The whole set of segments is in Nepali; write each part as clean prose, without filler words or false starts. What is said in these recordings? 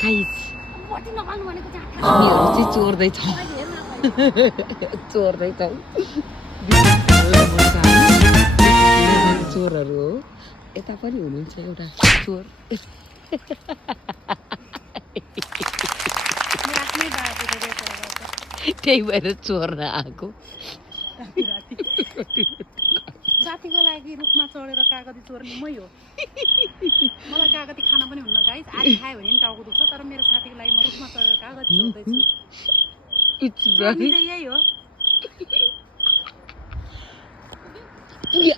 गाइस बटी नपाल्नु भनेको चाहिँ हामीहरू चाहिँ चोर्दैछ चोर्दैछ चोरहरू हो यता पनि हुनुहुन्छ एउटा चोर त्यही भएर चोर्न आएको साथीको लागि रुखमा चढेर कागती चोर्ने मै हो मलाई कागती खान पनि हुन्न गाइस आज खायो भने नि टाउको दुख्छ तर मेरो साथीको लागि म रुखमा चढेर कागती चोर्दैछु यही हो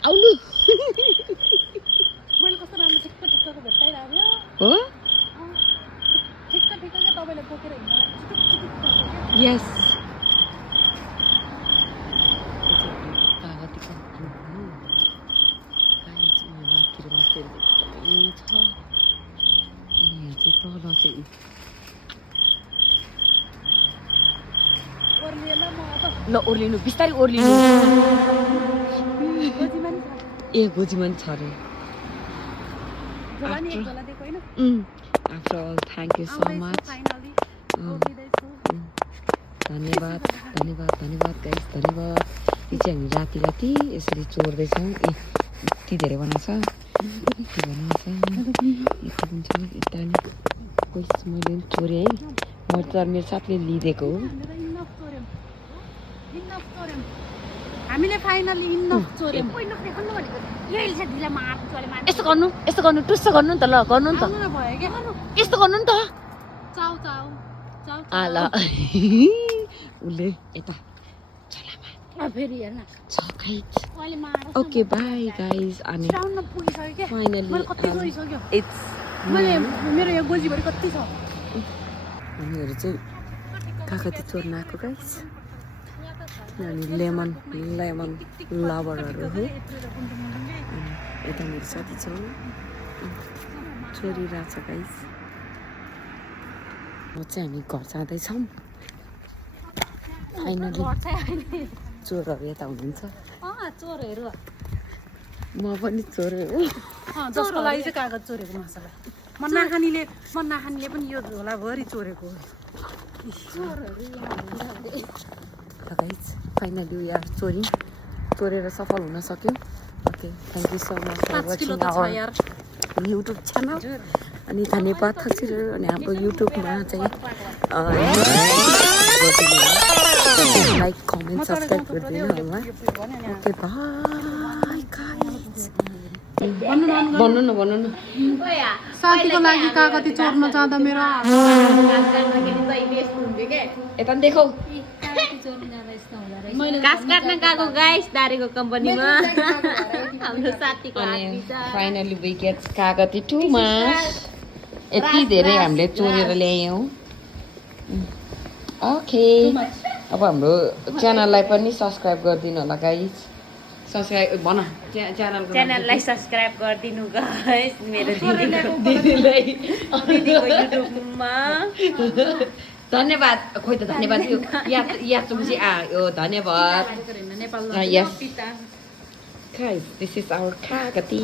आउनु मैले कस्तो राम्रो ठिक्क ठिक्कको भेट्टाइरहेको हो ठिक्क ठिक्क क्या तपाईँले बोकेर हिँड्नु यस ल ओर्लिनु बिस्तारै ओर्लिनु ए गोजीमा नि छ अरे after all thank you so much धन्यवाद धन्यवाद धन्यवाद गाइस धन्यवाद यो चाहिँ हामी राति राति यसरी चोर्दैछौँ ए यति धेरै बनाएको छ यति पनि छ यता नि कोही मैले पनि चोरेँ है मैले त मेरो साथीले लिइदिएको हो हामीले फाइनली इनफ चोर्यौं यस्तो गर्नु टुस्स गर्नु नि त ल गर्नु नि त भयो के यस्तो गर्नु नि त चाउ चाउ चाउ आ ल उसले यता चलामा फेरि हेर्न छ गाइस अहिले मार ओके बाई गाइस अनि टाउन पुगिसक्यो के फाइनली मैले कति गइसक्यो इट्स मैले मेरो यो गोजीभरि कति छ हामीहरू चाहिँ कागती चोर्न आएको गाइस अनि लेमन लभरहरू हो यता मेरो साथी छ चोरिरहेछ गाइस म चाहिँ हामी घर जाँदैछौँ फाइनली चोरहरू यता हुनुहुन्छ चोरहरू म पनि चोरै हो जसको लागि चाहिँ कागज चोरेको मसला म नाखानीले पनि यो झोलाभरि चोरेको हो गाइस फाइनली वी आर चोरेर सफल हुन सक्यौँ okay thank you so much for watching our YouTube channel अनि धन्यवाद हजुरहरू अनि हाम्रो युट्युबमा चाहिँ लाइक कमेन्ट सब्सक्राइब गरिदिनु होला ओके बाई गाइस भन्नु न साथीको लागि कागती चोर्न जाँदा मेरो यता देखौ घाँस काट्न गएको गाइस दारीको कम्पनीमा हाम्रो साथीको फाइनली वी गेट कागती टु मास यति धेरै हामीले चोरेर ल्यायौँ ओके अब हाम्रो च्यानललाई पनि सब्सक्राइब गरिदिनु होला गाइस सब्सक्राइब भन च्यानललाई सब्सक्राइब गरिदिनु गाइस मेरो दिदीलाई दिदीको युट्युबमा धन्यवाद खोइ त धन्यवाद यो याद चाहिँ आयो धन्यवाद यस गाइस दिस इज आवर कागती